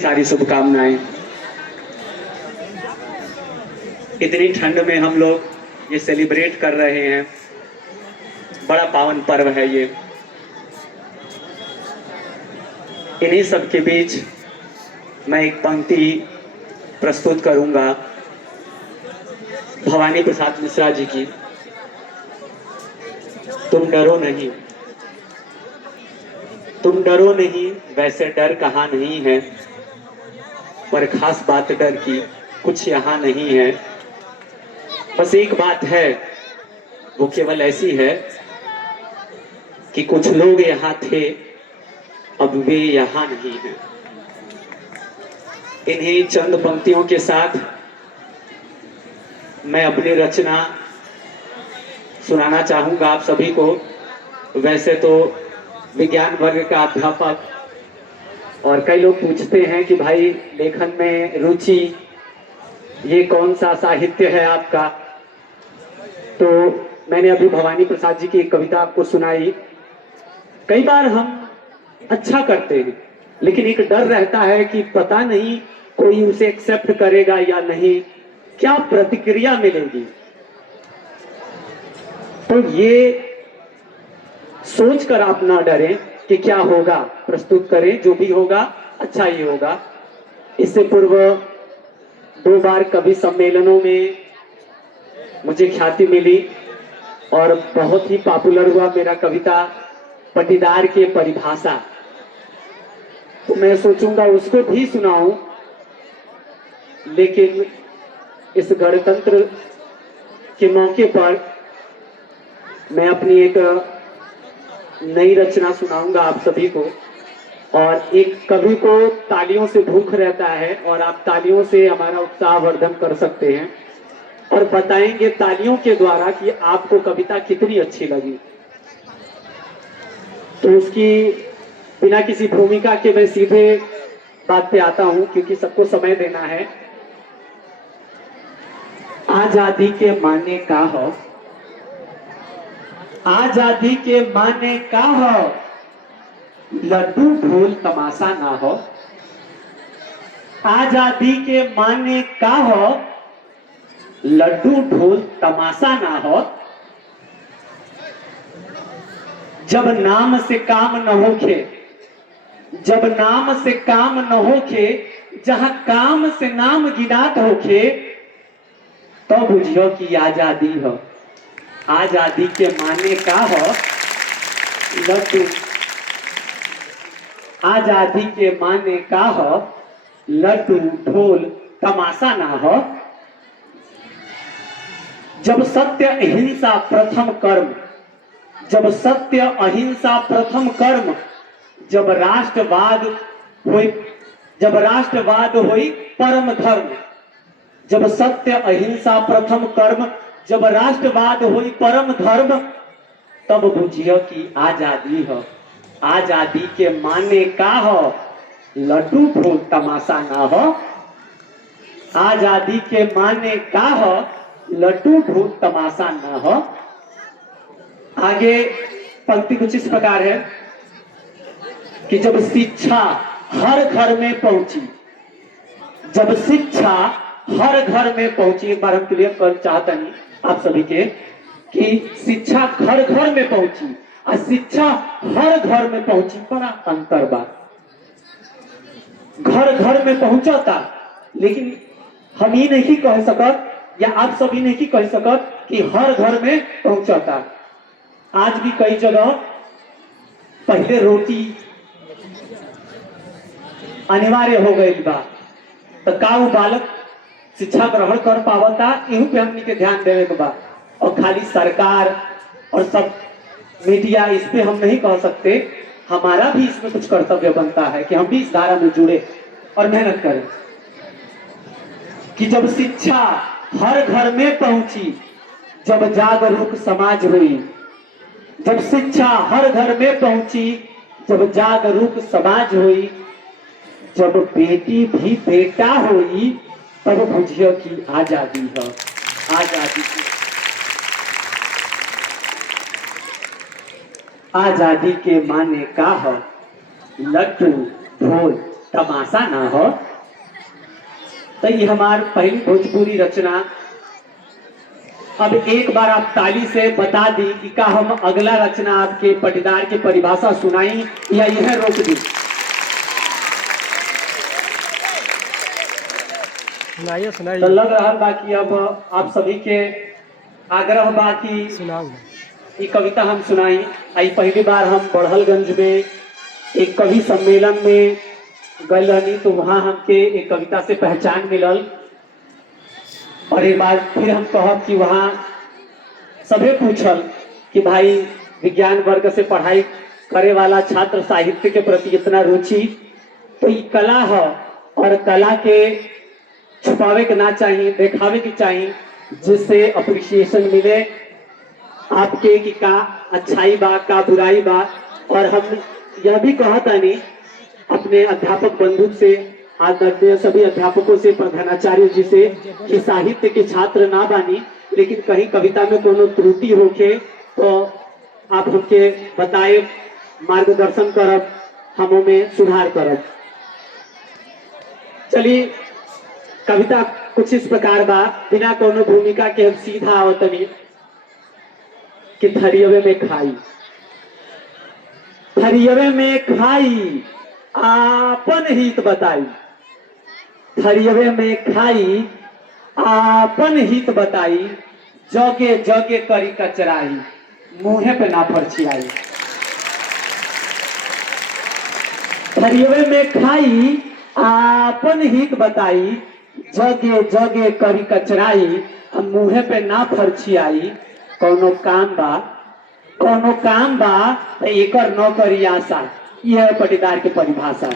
सारी शुभकामनाएं। इतनी ठंड में हम लोग ये सेलिब्रेट कर रहे हैं, बड़ा पावन पर्व है ये। इन्हीं सब के बीच मैं एक पंक्ति प्रस्तुत करूंगा भवानी प्रसाद मिश्रा जी की। तुम डरो नहीं, तुम डरो नहीं, वैसे डर कहाँ नहीं है, पर खास बात डर की कुछ यहाँ नहीं है। बस एक बात है, वो केवल ऐसी है कि कुछ लोग यहाँ थे, अब वे यहाँ नहीं हैं। इन्हीं चंद पंक्तियों के साथ मैं अपनी रचना सुनाना चाहूंगा आप सभी को। वैसे तो विज्ञान वर्ग का अध्यापक, और कई लोग पूछते हैं कि भाई लेखन में रुचि, ये कौन सा साहित्य है आपका। तो मैंने अभी भवानी प्रसाद जी की एक कविता आपको सुनाई। कई बार हम अच्छा करते हैं, लेकिन एक डर रहता है कि पता नहीं कोई उसे एक्सेप्ट करेगा या नहीं, क्या प्रतिक्रिया मिलेगी। तो ये सोचकर आप ना डरें कि क्या होगा, प्रस्तुत करें, जो भी होगा अच्छा ही होगा। इससे पूर्व 2 बार कवि सम्मेलनों में मुझे ख्याति मिली और बहुत ही पॉपुलर हुआ मेरा कविता पटीदार के परिभाषा। तो मैं सोचूंगा उसको भी सुनाऊं, लेकिन इस गणतंत्र के मौके पर मैं अपनी एक नई रचना सुनाऊंगा आप सभी को। और एक कवि को तालियों से भूख रहता है, और आप तालियों से हमारा उत्साह वर्धन कर सकते हैं और बताएंगे तालियों के द्वारा कि आपको कविता कितनी अच्छी लगी। तो उसकी बिना किसी भूमिका के मैं सीधे बात पे आता हूं, क्योंकि सबको समय देना है। आजादी के माने का हो, आजादी के माने का हो, लड्डू ढोल तमाशा ना हो। आजादी के माने का हो, लड्डू ढोल तमाशा ना हो। जब नाम से काम न होखे, जब नाम से काम न होखे, जहां काम से नाम गिनात होखे, तो बुझियो कि आजादी हो। आजादी के माने का हो, लड्डू, आजादी के माने का हो, लड्डू ढोल तमाशा ना हो। जब सत्य अहिंसा प्रथम कर्म, जब सत्य अहिंसा प्रथम कर्म, जब राष्ट्रवाद होई, जब राष्ट्रवाद होई परम धर्म। जब सत्य अहिंसा प्रथम कर्म, जब राष्ट्रवाद होई परम धर्म, तब बुझियो कि आजादी हो। आजादी के माने का हो, लड्डू ढोल तमाशा ना हो। आजादी के माने का हो, लड्डू ढोल तमाशा ना हो। आगे पंक्ति कुछ इस प्रकार है कि जब शिक्षा हर घर में पहुंची, जब शिक्षा हर घर में पहुंची। एक बार हम क्लियर कर चाहता नहीं आप सभी के कि शिक्षा घर घर में पहुंची और शिक्षा हर घर में पहुंची, बड़ा अंतर बा। घर घर में पहुंचा था, लेकिन हम ही नहीं कह सकत, या आप सभी नहीं कह सकत कि हर घर में पहुंचा था। आज भी कई जगह पहले रोटी अनिवार्य हो गई बा, तो का वो बालक शिक्षा ग्रहण कर पावता, इहू पे हमनी के ध्यान देवे के बा। और खाली सरकार और सब मीडिया, इस पे हम नहीं कह सकते। हमारा भी इसमें कुछ कर्तव्य बनता है कि हम भी इस धारा में जुड़े और मेहनत करें कि जब शिक्षा हर घर में पहुंची, जब जागरूक समाज हुई। जब शिक्षा हर घर में पहुंची, जब जागरूक समाज हुई, जब बेटी भी बेटा हुई, तब बुझियो कि आजादी हो। आजादी, आजादी के माने का हो, लड्डू ढोल तमाशा ना हो। तो ये हमार पहली भोजपुरी रचना। अब एक बार आप ताली से बता दी कि का हम अगला रचना आपके पटीदार के परिभाषा सुनाई या यह रोक दी। सुनाइए सुनाइए। तो लग रहा बा कि अब आप सभी के आग्रह बा कि सुनाओ। ये कविता हम सुनाई। आई पहली बार हम बढ़लगंज में एक कवि सम्मेलन में गए रहनी, तो वहाँ हमके एक कविता से पहचान मिलल। और एक बार फिर हम कहब कि वहाँ सभी पूछल कि भाई विज्ञान वर्ग से पढ़ाई करे वाला छात्र साहित्य के प्रति इतना रुचि, तो ये कला है और कला के छुपावे के ना चाहिए, दिखावे की चाहिए, जिससे अप्रिसिएशन मिले आपके कि का अच्छाई बा का बुराई बा। और हम यह भी कहता नहीं अपने अध्यापक बंधु से, आदरणीय सभी अध्यापकों से, प्रधानाचार्य जी से कि साहित्य के छात्र ना बानी, लेकिन कहीं कविता में कोनो त्रुटि होके तो आप हमके बताए, मार्गदर्शन करब, हमों में सुधार करब। चलिए कविता कुछ इस प्रकार बा, बिना कोनो भूमिका के हम सीधा आवतनी कि थरियवे में खाई, थरियवे में खाई आपन हित बताई, थरियवे में खाई आपन हित बताई, जगे जगे करी कचराई, मुंहे पे ना फरछियाई। थरियवे में खाई आपन हित बताई, जगे जगे करी कचराई, हम मुंहे पे ना फरछियाई। कोनो काम बा, कोनो काम बा तो एकर नौकरी आशा, यह पटीदार के परिभाषा।